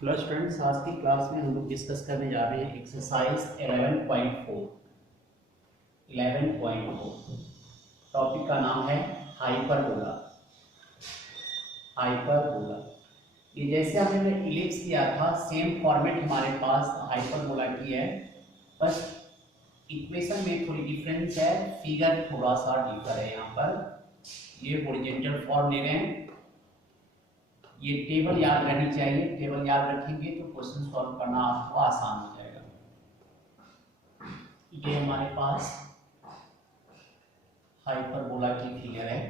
Hello students, आज की class में हम लोग डिस्कस करने जा रहे हैं एक्सरसाइज 11.4। टॉपिक का नाम है हाइपरबोला। हाइपरबोला ये जैसे हमने इलिप्स किया था, सेम फॉर्मेट हमारे पास हाइपरबोला की है, बस इक्वेशन में थोड़ी डिफरेंस है, फिगर थोड़ा सा डिफर है। यहाँ पर ये हॉरिजॉन्टल फॉर्म ले रहे हैं। ये टेबल याद रहनी चाहिए, टेबल याद रखेंगे तो क्वेश्चन सॉल्व करना आपको आसान हो जाएगा। ये हमारे पास हाइपरबोला की फिगर है,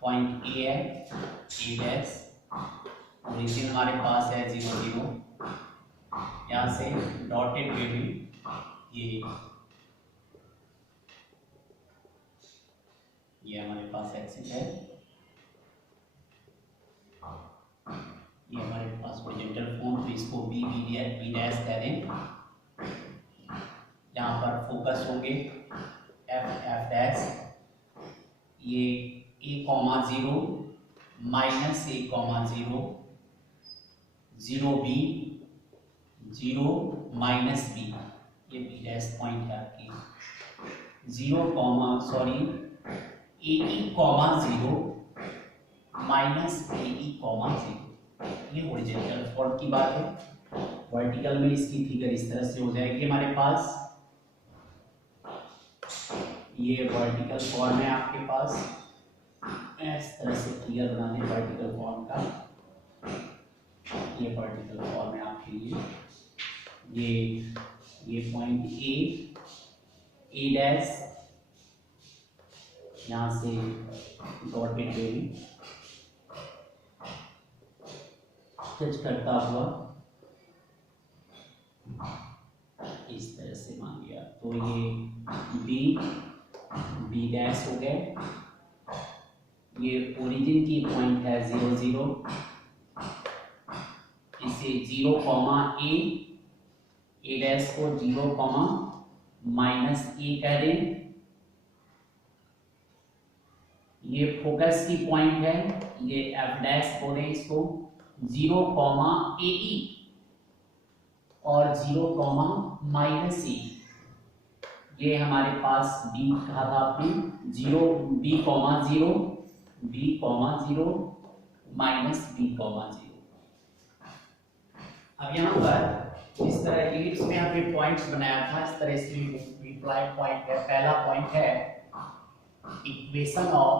पॉइंट ए है, ए डैश, ओरिजिन हमारे पास है 0 0। यहाँ से डॉटेड वे में ये हमारे पास एक्सिस है, ये हमारे पास हॉरिजॉन्टल फॉर्म, तो इसको बी डैश कह दें। यहाँ पर फोकस होंगे एफ डैश, ये ए comma 0 minus A comma 0, 0 B, 0 minus B, ये बी डैश पॉइंट है आपकी। 0 comma sorry A e comma 0 minus a e comma 0, ये हॉरिजॉन्टल फॉर्म की बात है। वर्टिकल में इसकी फिगर इस तरह से हो जाएगी हमारे पास। ये वर्टिकल फॉर्म है आपके पास, इस तरह से फिगर बना दें वर्टिकल फॉर्म का। ये वर्टिकल फॉर्म है आपके लिए। ये पॉइंट ए डैश, यहाँ से डॉटेड वे में टच करता हुआ इस तरह से मान लिया, तो ये बी डैश हो गए। ये ओरिजिन की पॉइंट है 0 0, इसे 0 कॉमा ए डैश को 0 कॉमा माइनस ए कह दें। ये फोकस की पॉइंट है, ये एफ डैश बोले इसको, 0 कॉमा ए ई और 0 कॉमा माइनस ए। ये हमारे पास बी कहा था आपने, 0 B comma 0, B comma 0 minus B comma 0। अब यहाँ पर इस तरह इलिप्स में हमने पॉइंट्स बनाया था, इस तरह से रिप्लाई पॉइंट है। पहला पॉइंट है equation of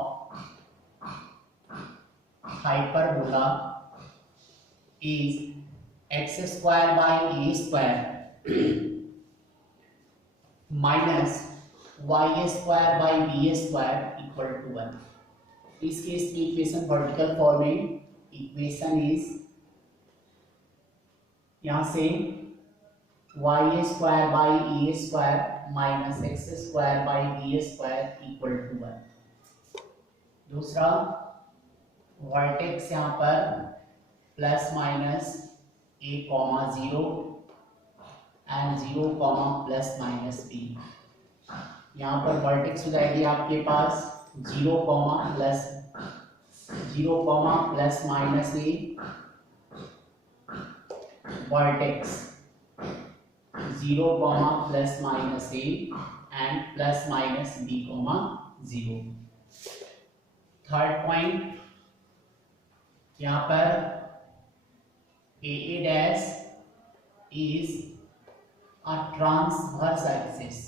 hyperbola is x square by A square minus Y square by B square equal to 1। इस केस की इक्वेशन वर्टिकल फॉर्म में, इक्वेशन इज यहाँ से Y square by A square minus X square by B square equal to 1। दूसरा vertex यहाँ पर plus minus A comma 0 and 0 comma plus minus B. यहाँ पर वर्टेक्स हो जाएगी आपके पास 0 comma plus minus a, vertex 0 comma plus minus a and plus minus B comma 0। Third point यहाँ पर a dash is a transverse axis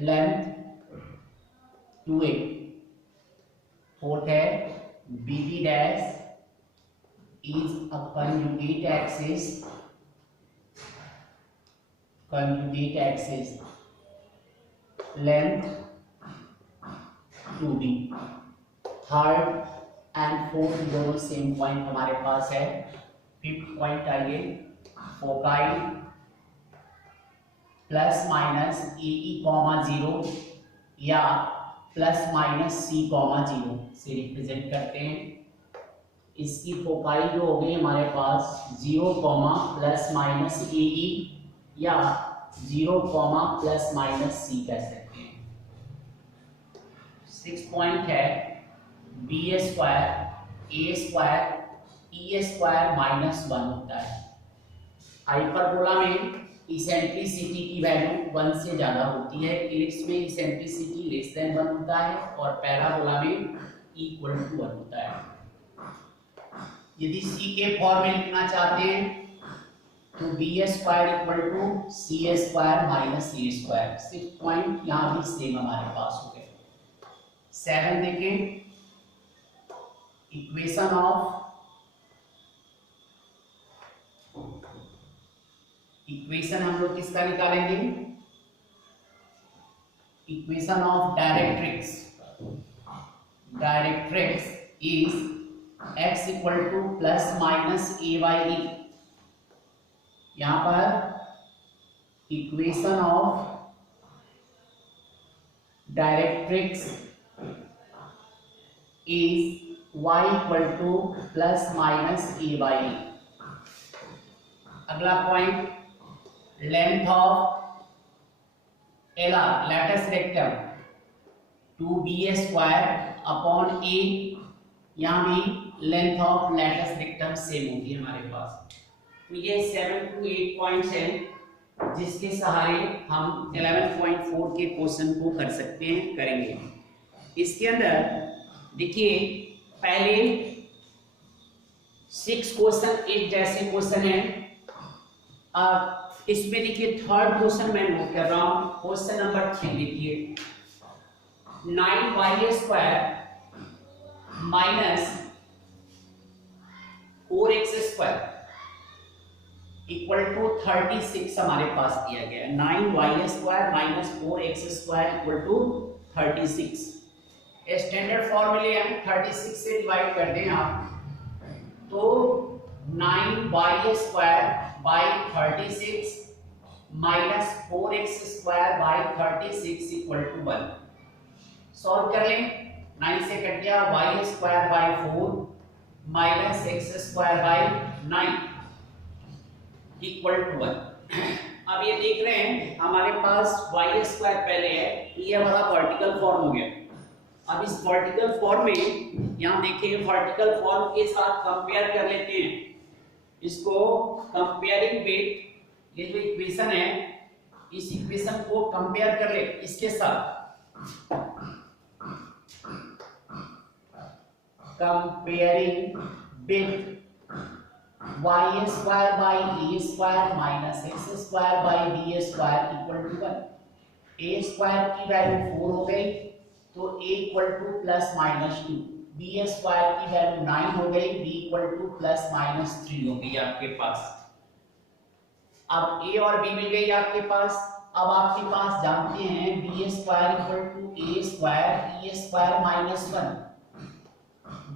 length 2a। Fourth है BB dash is a conjugate axis length 2b। Third and fourth दोनों same point हमारे पास है। Fifth point आइए, foci plus minus a e comma 0 या plus minus C comma 0 से represent करते हैं। इसकी फोकाई जो हो गई हमारे पास 0 कॉमा प्लस माइनस ए ई या 0 कॉमा प्लस माइनस सी कह सकते हैं। सिक्स पॉइंट है बी स्क्वायर ए स्क्वायर ई स्क्वायर माइनस 1 होता है। हाइपरबोला में इसेंट्रिसिटी की वैल्यू 1 से ज्यादा होती है, इलिप्स में इसेंट्रिसिटी लेस देन 1 होता है और पैराबोला में इक्वल टू 1 होता है। यदि सी के फॉर्म में लिखना चाहते हैं तो B square equal to C square minus C square. 6 point यहाँ भी सेम हमारे पास हो गए। 7 देखें, इक्वेशन ऑफ इक्वेशन हम लोग किसका निकालेंगे, equation of directrix is x equal to plus minus a by e. यहां पर equation of directrix is y equal to plus minus a by e. अगला point, length of LR latus rectum 2b square upon a। यहां भी length of latus rectum same होगी हमारे पास। तो ये 7 to 8 points हैं जिसके सहारे हम 11.4 के क्वेश्चन को कर सकते हैं, करेंगे। इसके अंदर देखिए पहले 6 क्वेश्चन एक जैसे क्वेश्चन है। इसमें देखिए थर्ड क्वेश्चन मैं नोट कर रहा हूं, क्वेश्चन नंबर 3 देखिए 9y square minus 4x square equal to 36 हमारे पास दिया गया है। 9y square minus 4x square equal to 36। Standard फॉर्मूले हैं, 36 से डिवाइड कर दें आप तो 9y square by 36 minus 4x square by 36 equal to 1। Solve कर लें, 9 से कट गया, y square by 4 minus x square by 9 equal to 1। अब ये देख रहे हैं हमारे पास y स्क्वायर पहले है, ये हमारा वर्टिकल फॉर्म हो गया। अब इस वर्टिकल फॉर्म में यहाँ देखिए वर्टिकल फॉर्म के साथ कंपेयर कर लेते हैं इसको। कंपेयरिंग विद ये जो इक्वेशन है, इस इक्वेशन को कंपेयर कर ले इसके साथ। Comparing with y square by a square minus x square by b square equal to 1। a square की वैल्यू 4 हो गई तो a equal to plus minus 2, b square की वैल्यू 9 हो गई, b equal to plus minus 3 हो गई आपके पास। अब a और b मिल गई आपके पास। अब आपके पास जानते हैं b square equal to a square e square minus 1,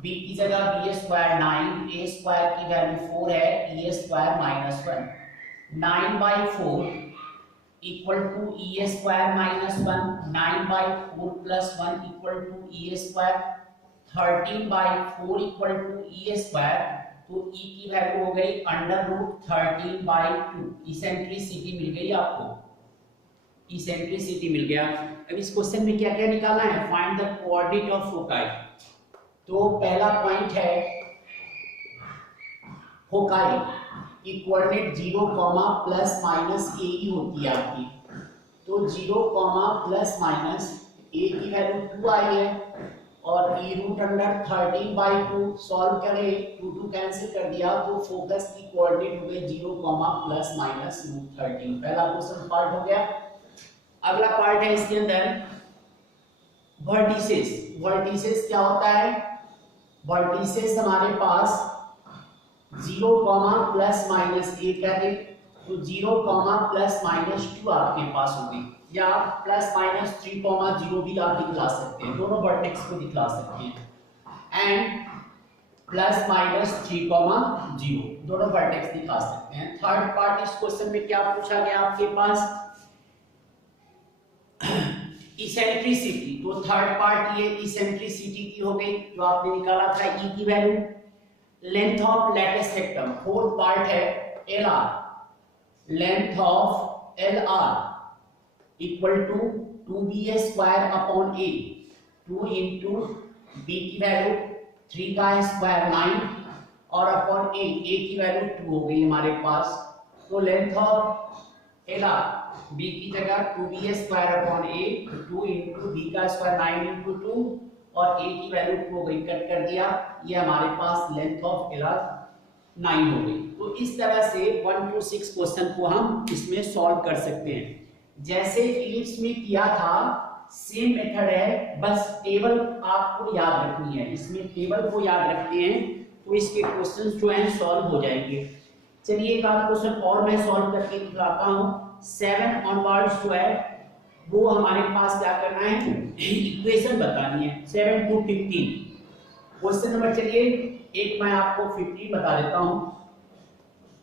b की जगह b स्क्वायर 9, a स्क्वायर की वैल्यू 4 है, e square minus 1। 9 by 4 equal to e square minus 1, 9 by 4 plus 1 equal to e square, 13 by 4 equal to e square. तो e की value हो गई under root 13 by 2। Eccentricity मिल गई आपको, eccentricity मिल गया। अब इस क्वेश्चन में क्या क्या निकालना है, find the coordinate of foci. तो पहला पॉइंट है फोकाई की कोऑर्डिनेट 0, प्लस माइनस a ही होती है आपकी। तो 0, प्लस माइनस a की वैल्यू 2 आई है और e root under 13 by 2 solve करें, 2 कैंसिल कर दिया तो फोकस की कोऑर्डिनेट हो गई 0, प्लस माइनस रूट 13। पहला क्वेश्चन पार्ट हो गया। अगला पार्ट है इसके अंदर वर्टिसेस। वर्टिसेस क्या होता है, वर्टिसेस हमारे पास 0, प्लस माइनस a करें तो 0, प्लस माइनस 2 आपके पास होगी, या प्लस माइनस 3, 0 भी आप दिखला सकते हैं, दोनों वर्टेक्स को दिखला सकते हैं। एंड प्लस माइनस 3, 0 दोनों वर्टेक्स दिखा सकते हैं। थर्ड पार्ट इस क्वेश्चन में क्या पूछा गया आपके पास, इसेंट्रिसिटी। तो थर्ड पार्ट ये इसेंट्रिसिटी की हो गई जो आपने निकाला था e की value. Length of latus rectum, fourth part है LR, length of LR equal to 2b square upon a, 2 into b की वैल्यू 3 का स्क्वायर 9 और अपॉन a की वैल्यू 2 हो गई हमारे पास। तो लेंथ ऑफ एला b की जगह 2b square upon a 2 into b का स्क्वायर 9 इंटू 2 और a की वैल्यू 2 हो गई, कट कर दिया। ये हमारे पास लेंथ ऑफ एला 9 हो गई। तो इस तरह से 1 to 6 क्वेश्चन को हम इसमें सॉल्व कर सकते हैं। जैसे इलिप्स में किया था सेम मेथड है, बस टेबल आपको याद रखनी है। इसमें टेबल को याद रखते हैं तो इसके क्वेश्चंस जो हैं सॉल्व हो जाएंगे। चलिए एक आध क्वेश्चन और मैं सॉल्व करके दिखाता हूँ। 7 ऑनवर्ड्स जो है वो हमारे पास क्या करना है, इक्वेशन बतानी है 7 to 15। क्वेश्चन नंबर चलिए एक मैं आपको 15 बता देता हूँ।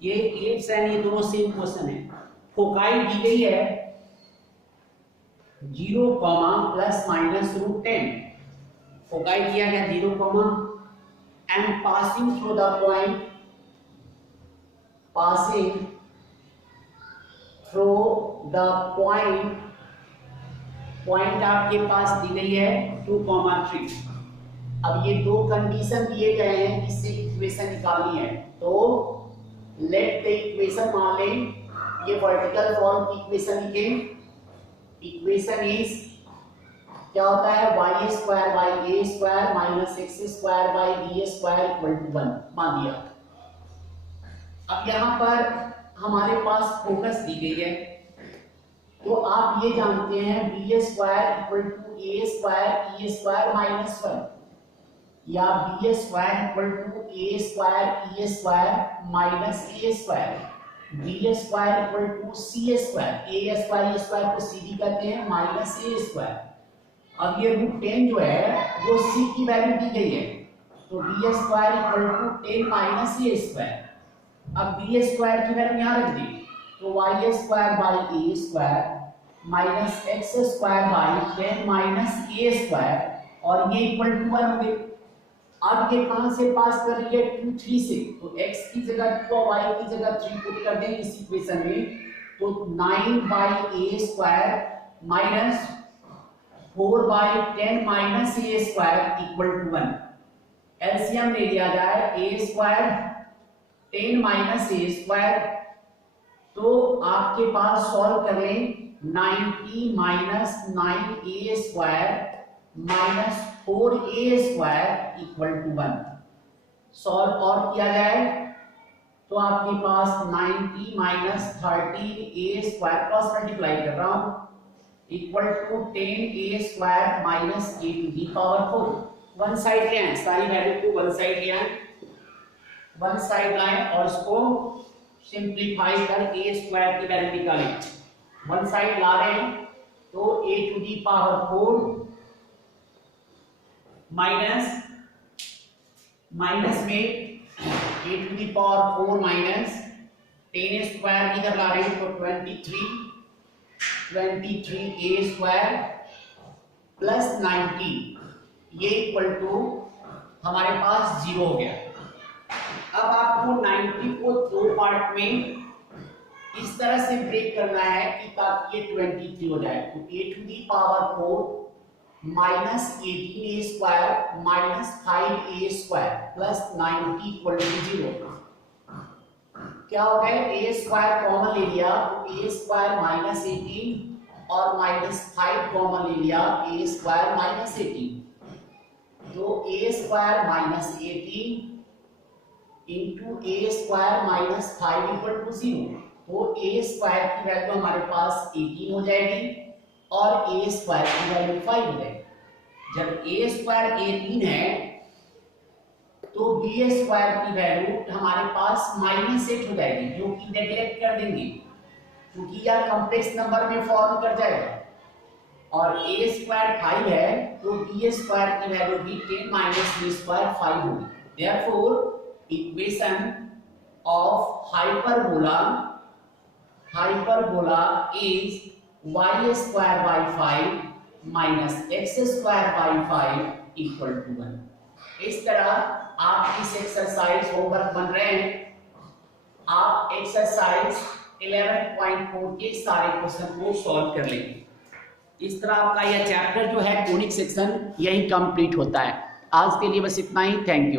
ये इलिप्स है, ये दोनों सेम क्वेश्चन है। फोकाई दी गई है 0, प्लस माइनस √10। फोकाई दिया गया 0, and passing through the point, passing through the point, point आपके पास दी गई है 2, 3। अब ये दो कंडीशन दिए गए हैं, इससे इक्वेशन निकालनी है। तो लेट द इक्वेशन मान लें, ये वर्टिकल फॉर्म की इक्वेशन लिखें। इक्वेशन इज क्या होता है, y square by a square minus x square by b square equal to 1 मान दिया। अब यहाँ पर हमारे पास फोकस दी गई है, तो आप ये जानते हैं b square equal to a square e square minus 1 या b square equal to a square e square minus a square, b square equal to c square, a square e square को c भी कहते हैं minus a square. अब ये √10 जो है वो c की वैल्यू दी गई है, तो b square equal to 10 minus a square. अब b स्क्वायर की वैल्यू यहाँ रख दी, तो y square by a square minus x square by 10 minus a square और ये इक्वल टू 1 हो गए। अब ये कहां से पास कर रही है, 2, 3 से, तो x की जगह 2 और y की जगह 3 पुट कर दें इस इक्वेशन में, तो 9 by a square minus 4 by 10 minus a square equal to 1। LCM ले लिया जाए, a square 10 minus a square, तो आपके पास सॉल्व कर लें 90 minus 9a square minus 4a square equal to 1। Solve और किया जाए तो आपके पास 90 minus 13a square cross multiply कर रहा हूं equal to 10a square minus a to the power 4। One side ले आए, सारी वैल्यू को वन साइड ले आए, वन साइड लाएं और इसको सिंप्लीफाई कर a स्क्वायर की वैल्यू निकालें। वन साइड ला रहे हैं तो a to the power 4 minus में a to the power 4 minus 10 square इधर ला रहे हैं तो 23a स्क्वायर प्लस 90, ये इक्वल टू हमारे पास 0 हो गया। अब आपको 90 को दो पार्ट में इस तरह से ब्रेक करना है कि ताकि ये 23 हो जाए, तो a to the power 4 minus 18a square minus 5a square plus 90 equal to 0। क्या हो गया, a स्क्वायर कॉमन ले लिया तो a स्क्वायर माइनस 18 और माइनस 5 कॉमन ले लिया a स्क्वायर माइनस 18, तो a square minus 18 into a square minus 5 equal to 0, तो a स्क्वायर की वैल्यू हमारे पास 18 हो जाएगी और a स्क्वायर की वैल्यू 5 हो जाएगी। जब a स्क्वायर 18 है तो b स्क्वायर की वैल्यू हमारे पास माइनस 8 हो जाएगी, जो कि नेगलेक्ट कर देंगे क्योंकि यह कॉम्प्लेक्स नंबर में फॉर्म कर जाएगा। और a स्क्वायर 5 है तो b स्क्वायर की वैल्यू भी 10 माइनस b स्क्वायर 5 होगी। Therefore equation of hyperbola is y square by 5 minus x square by 5 equal to 1। इस तरह आप इस एक्सरसाइज होमवर्क बन रहे हैं, आप एक्सरसाइज 11.4 के सारे क्वेश्चन को सॉल्व कर लेंगे। इस तरह आपका यह चैप्टर जो है कोनिक सेक्शन यही कंप्लीट होता है। आज के लिए बस इतना ही। Thank you.